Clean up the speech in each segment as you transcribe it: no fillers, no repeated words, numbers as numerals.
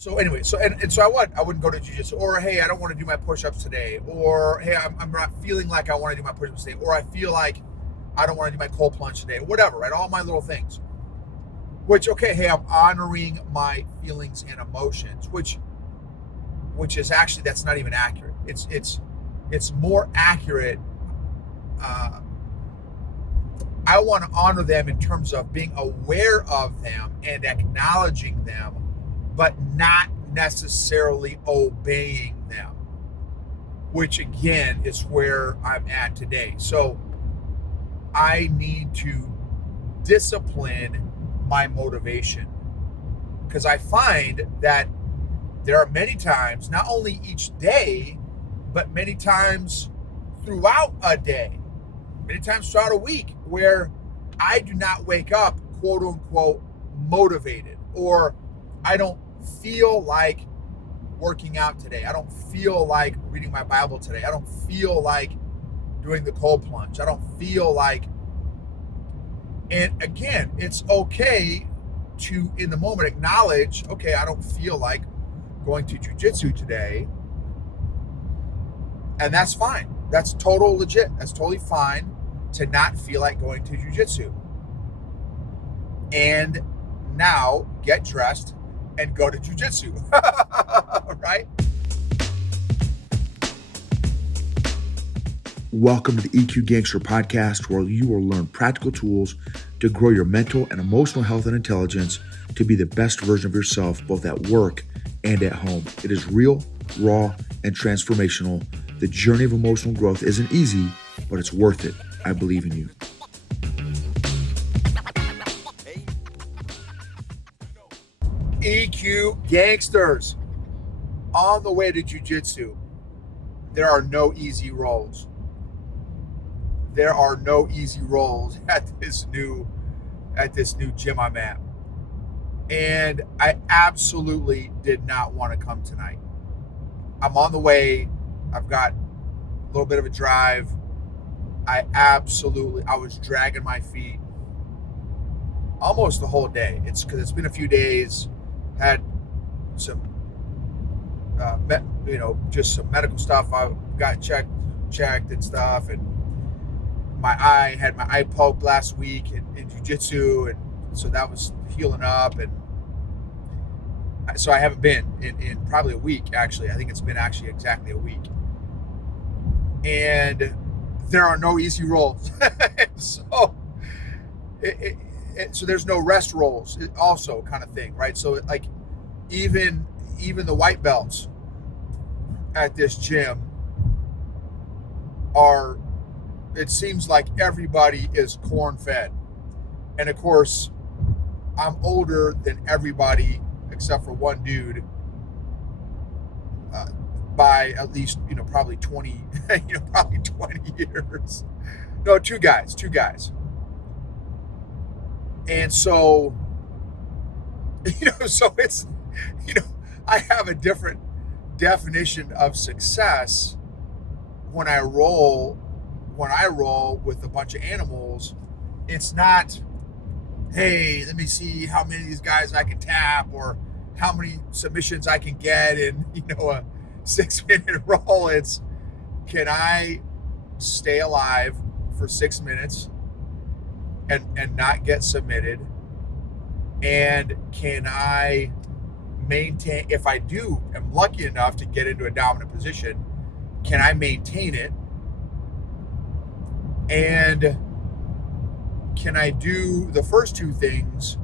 So anyway, so I wouldn't go to jujitsu, or hey, I don't want to do my push-ups today, or hey, I'm not feeling like I want to do my push-ups today, or I feel like I don't want to do my cold plunge today, whatever, right? All my little things. Which, okay, hey, I'm honoring my feelings and emotions, which is actually, that's not even accurate. It's more accurate. Uh, I want to honor them in terms of being aware of them and acknowledging them, but not necessarily obeying them, which again is where I'm at today. So I need to discipline my motivation, because I find that there are many times, not only each day, but many times throughout a day, many times throughout a week, where I do not wake up, quote unquote, motivated, or I don't feel like working out today. I don't feel like reading my Bible today. I don't feel like doing the cold plunge. I don't feel like, and again, it's okay to, in the moment, acknowledge, okay, I don't feel like going to jujitsu today. And that's fine. That's total legit. That's totally fine to not feel like going to jujitsu. And now get dressed and go to jujitsu, right? Welcome to the EQ Gangster podcast, where you will learn practical tools to grow your mental and emotional health and intelligence to be the best version of yourself, both at work and at home. It is real, raw, and transformational. The journey of emotional growth isn't easy, but it's worth it. I believe in you. EQ Gangsters, on the way to jujitsu, there are no easy rolls. There are no easy rolls at this new gym I'm at. And I absolutely did not want to come tonight. I'm on the way. I've got a little bit of a drive. I was dragging my feet almost the whole day. It's because it's been a few days, had some, just some medical stuff. I got checked and stuff, and I had my eye poked last week in jiu-jitsu, and so that was healing up, and so I haven't been in probably a week, actually. I think it's been actually exactly a week. And there are no easy rolls. So so there's no rest rolls also, kind of thing, right? So like even the white belts at this gym are, it seems like everybody is corn-fed. And of course, I'm older than everybody except for one dude by at least, probably 20, probably 20 years. No, two guys. And so, so it's, I have a different definition of success when I roll with a bunch of animals. It's not, hey, let me see how many of these guys I can tap, or how many submissions I can get in, a 6-minute roll. It's, can I stay alive for 6 minutes and not get submitted? And can I maintain, if I am lucky enough to get into a dominant position, can I maintain it? And can I do the first two things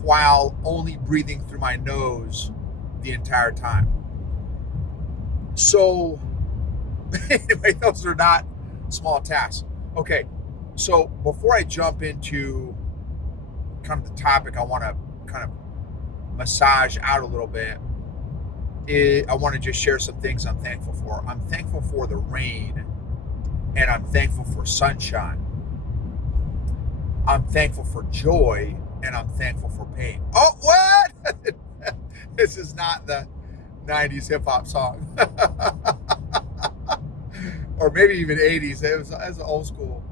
while only breathing through my nose the entire time? So anyway, those are not small tasks. Okay, so before I jump into kind of the topic I want to kind of massage out a little bit, I want to just share some things I'm thankful for. I'm thankful for the rain, and I'm thankful for sunshine. I'm thankful for joy, and I'm thankful for pain. Oh, what? This is not the 90s hip-hop song. Or maybe even 80s. It was old school.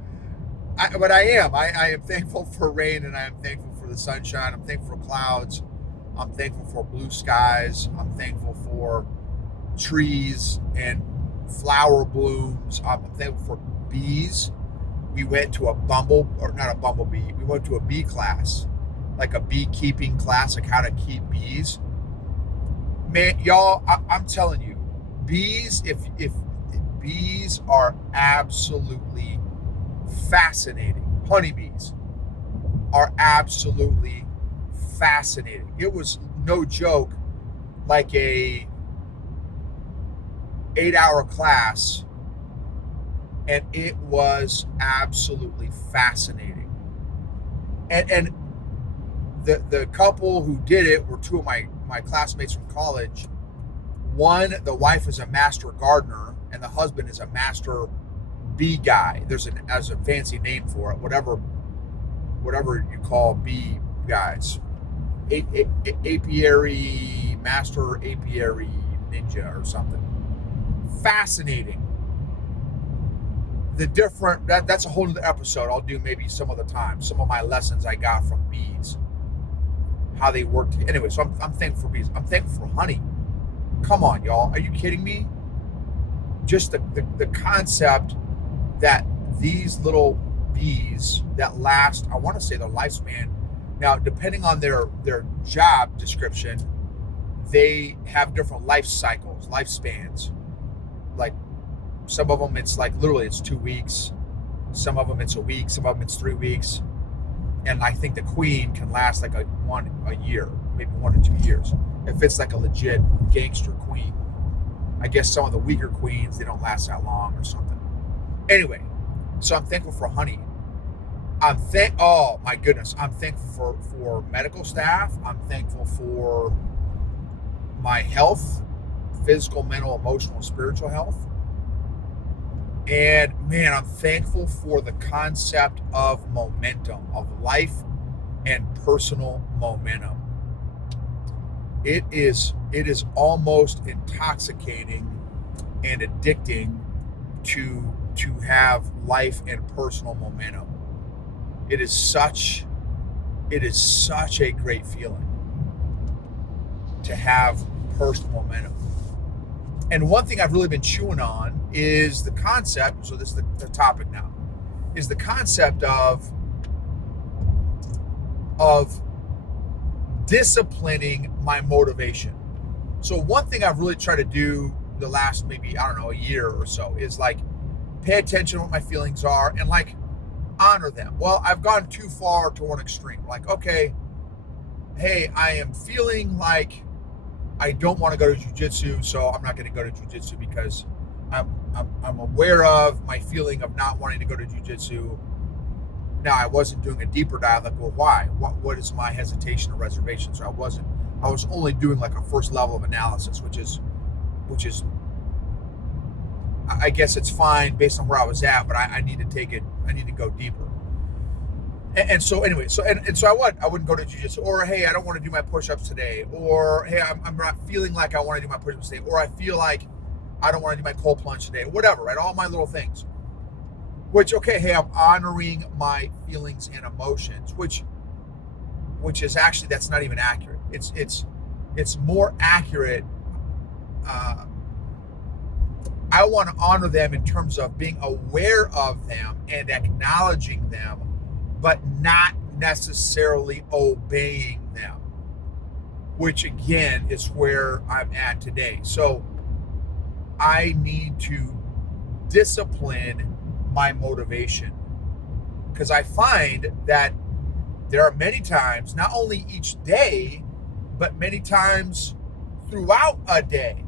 But I am thankful for rain, and I am thankful for the sunshine. I'm thankful for clouds. I'm thankful for blue skies. I'm thankful for trees and flower blooms. I'm thankful for bees. We went to we went to a bee class, like a beekeeping class, like how to keep bees. Man, y'all, I'm telling you, bees, if bees are absolutely fascinating. Honeybees are absolutely fascinating. It was no joke, like a 8-hour class, and it was absolutely fascinating. And the couple who did it were two of my classmates from college. One, the wife is a master gardener, and the husband is a master bee guy. There's a fancy name for it, whatever you call bee guys. Apiary, master apiary ninja or something. Fascinating. The different, that's a whole other episode I'll do maybe some other time. Some of my lessons I got from bees, how they work. Anyway, so I'm thankful for bees. I'm thankful for honey. Come on, y'all. Are you kidding me? Just the concept that these little bees that last, I want to say their lifespan. Now, depending on their job description, they have different lifespans. Like some of them, it's like literally it's 2 weeks. Some of them it's a week. Some of them it's 3 weeks. And I think the queen can last like a year, maybe 1 to 2 years. If it's like a legit gangster queen. I guess some of the weaker queens, they don't last that long or something. Anyway, so I'm thankful for honey. Oh my goodness, I'm thankful for medical staff. I'm thankful for my health, physical, mental, emotional, and spiritual health. And man, I'm thankful for the concept of momentum, of life and personal momentum. It is almost intoxicating and addicting to have life and personal momentum. It is such a great feeling to have personal momentum. And one thing I've really been chewing on is the concept, so this is the topic now, is the concept of disciplining my motivation. So one thing I've really tried to do the last maybe, I don't know, a year or so is like pay attention to what my feelings are and like honor them. Well, I've gone too far to one extreme. Like, okay, hey, I am feeling like I don't want to go to jiu-jitsu, so I'm not going to go to jiu-jitsu because I'm aware of my feeling of not wanting to go to jiu-jitsu. Now, I wasn't doing a deeper dive, like, well, why? What is my hesitation or reservation? So I was only doing like a first level of analysis, which is, I guess it's fine based on where I was at, but I need to take it, I need to go deeper. And so anyway, so I wouldn't go to jiu-jitsu, or hey, I don't want to do my push-ups today, or hey, I'm not feeling like I want to do my push-ups today, or I feel like I don't want to do my cold plunge today, whatever, right? All my little things. Which, okay, hey, I'm honoring my feelings and emotions, which is actually, that's not even accurate. It's more accurate. I want to honor them in terms of being aware of them and acknowledging them, but not necessarily obeying them, which again is where I'm at today. So I need to discipline my motivation, because I find that there are many times, not only each day, but many times throughout a day,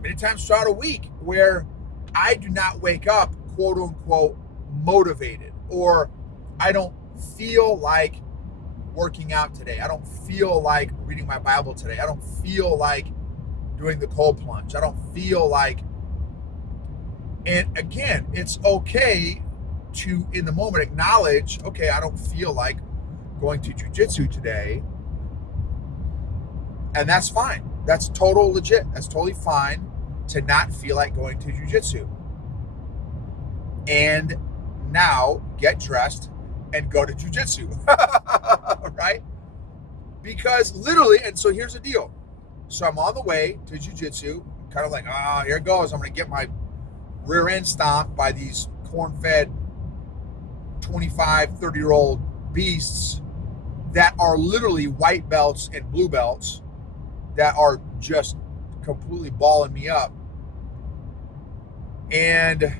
many times throughout a week, where I do not wake up, quote unquote, motivated, or I don't feel like working out today. I don't feel like reading my Bible today. I don't feel like doing the cold plunge. I don't feel like, and again, it's okay to, in the moment, acknowledge, okay, I don't feel like going to jiu-jitsu today. And that's fine. That's total legit. That's totally fine to not feel like going to jiu-jitsu. And now get dressed and go to jiu-jitsu, right? Because literally, and so here's the deal. So I'm on the way to jiu-jitsu, kind of like, here it goes. I'm going to get my rear end stomped by these corn-fed 25, 30-year-old beasts that are literally white belts and blue belts that are just completely balling me up. And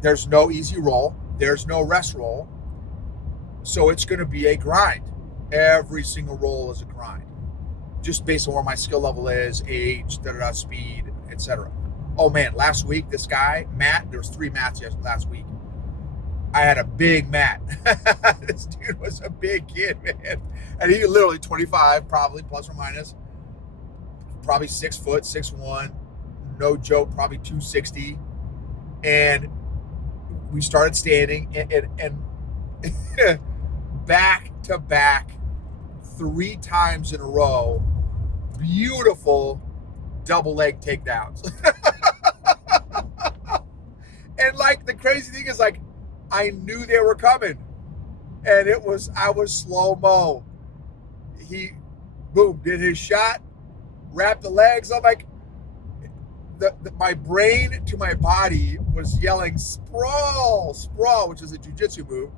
there's no easy roll. There's no rest roll. So it's going to be a grind. Every single roll is a grind. Just based on where my skill level is, age, speed, etc. Oh man, last week, this guy, Matt, there was 3 mats last week. I had a big mat. This dude was a big kid, man. And he literally 25, probably, plus or minus. Probably 6 foot, 6'1". No joke, probably 260. And we started standing and back to back 3 times in a row, beautiful double leg takedowns. And like the crazy thing is, like, I knew they were coming, and I was slow-mo. He boom, did his shot, wrapped the legs. I'm like, my brain to my body was yelling sprawl, which is a jiu-jitsu move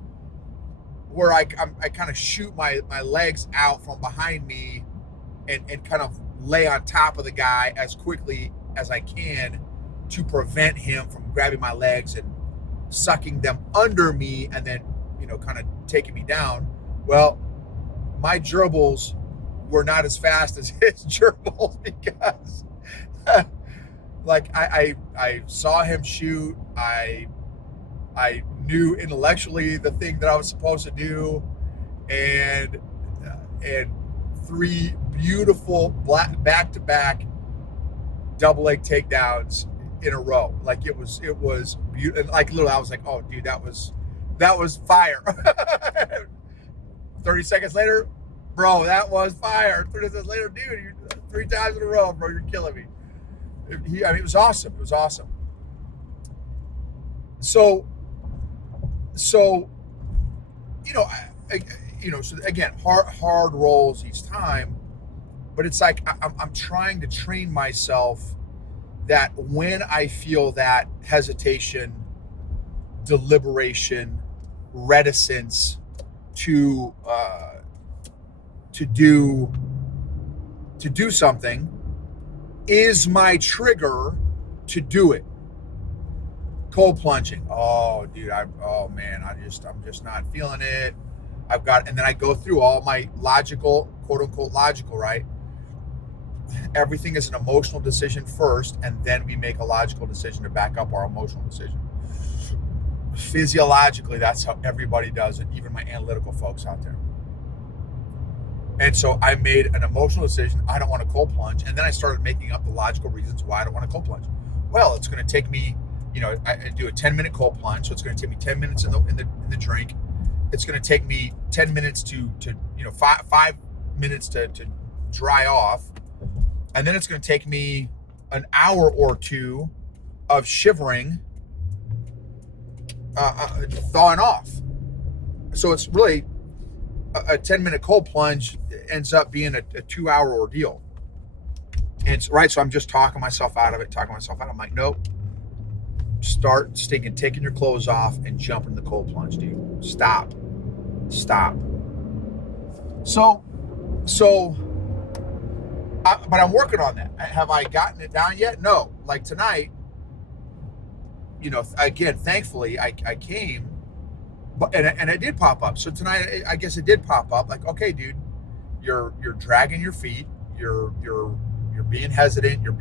where I kind of shoot my legs out from behind me and kind of lay on top of the guy as quickly as I can to prevent him from grabbing my legs and sucking them under me and then, kind of taking me down. Well, my gerbils were not as fast as his gerbils because like I saw him shoot. I knew intellectually the thing that I was supposed to do, and 3 beautiful back-to-back double leg takedowns in a row. Like it was beautiful. And like literally, I was like, oh, dude, that was fire. 30 seconds later, bro, that was fire. 30 seconds later, dude, you 3 times in a row, bro, you're killing me. It was awesome. It was awesome. So so again, hard rolls each time, but it's like I'm trying to train myself that when I feel that hesitation, deliberation, reticence to do something is my trigger to do it. Cold plunging. Oh, dude, I'm just not feeling it. And then I go through all my logical, quote unquote logical, right? Everything is an emotional decision first, and then we make a logical decision to back up our emotional decision. Physiologically, that's how everybody does it, even my analytical folks out there. And so I made an emotional decision. I don't want to cold plunge. And then I started making up the logical reasons why I don't want to cold plunge. Well, it's going to take me, I do a 10-minute cold plunge. So it's going to take me 10 minutes in the drink. It's going to take me 10 minutes to 5 minutes to dry off. And then it's going to take me an hour or 2 of shivering, thawing off. So it's really a 10-minute cold plunge ends up being a 2-hour ordeal. And it's right. So I'm just talking myself out of it. I'm like, nope. Start stinking, taking your clothes off and jumping the cold plunge, dude. Stop. But I'm working on that. Have I gotten it down yet? No. Like tonight, again, thankfully I came, but and it did pop up. So tonight, I guess it did pop up. Like, okay, dude, you're dragging your feet. You're being hesitant. You're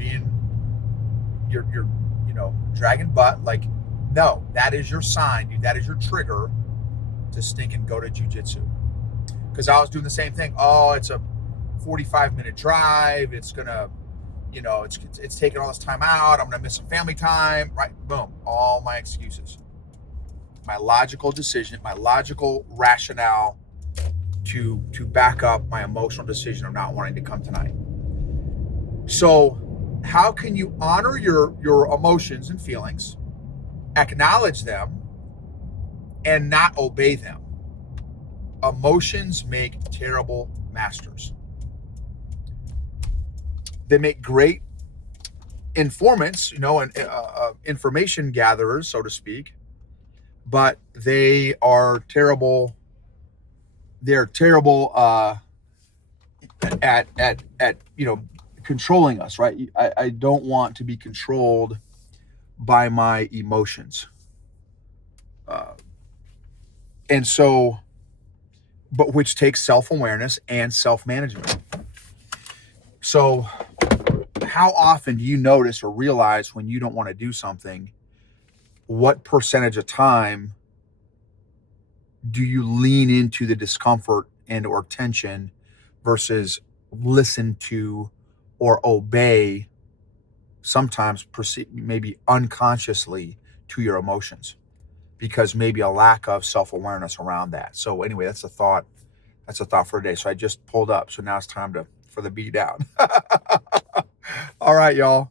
dragging butt. Like, no, that is your sign, dude. That is your trigger to stink and go to jiu-jitsu. Because I was doing the same thing. Oh, it's a 45-minute drive. It's gonna, it's taking all this time out. I'm gonna miss some family time. Right? Boom. All my excuses. My logical decision, my logical rationale to back up my emotional decision of not wanting to come tonight. So how can you honor your emotions and feelings, acknowledge them, and not obey them? Emotions make terrible masters. They make great informants, and information gatherers, so to speak, but they are terrible. They're terrible at controlling us, right? I don't want to be controlled by my emotions. And so, but which takes self-awareness and self-management. So how often do you notice or realize when you don't want to do something? What percentage of time do you lean into the discomfort and or tension versus listen to or obey, sometimes maybe unconsciously, to your emotions, because maybe a lack of self-awareness around that? So anyway, that's a thought for today. So I just pulled up, so now it's time for the beat down. All right, y'all.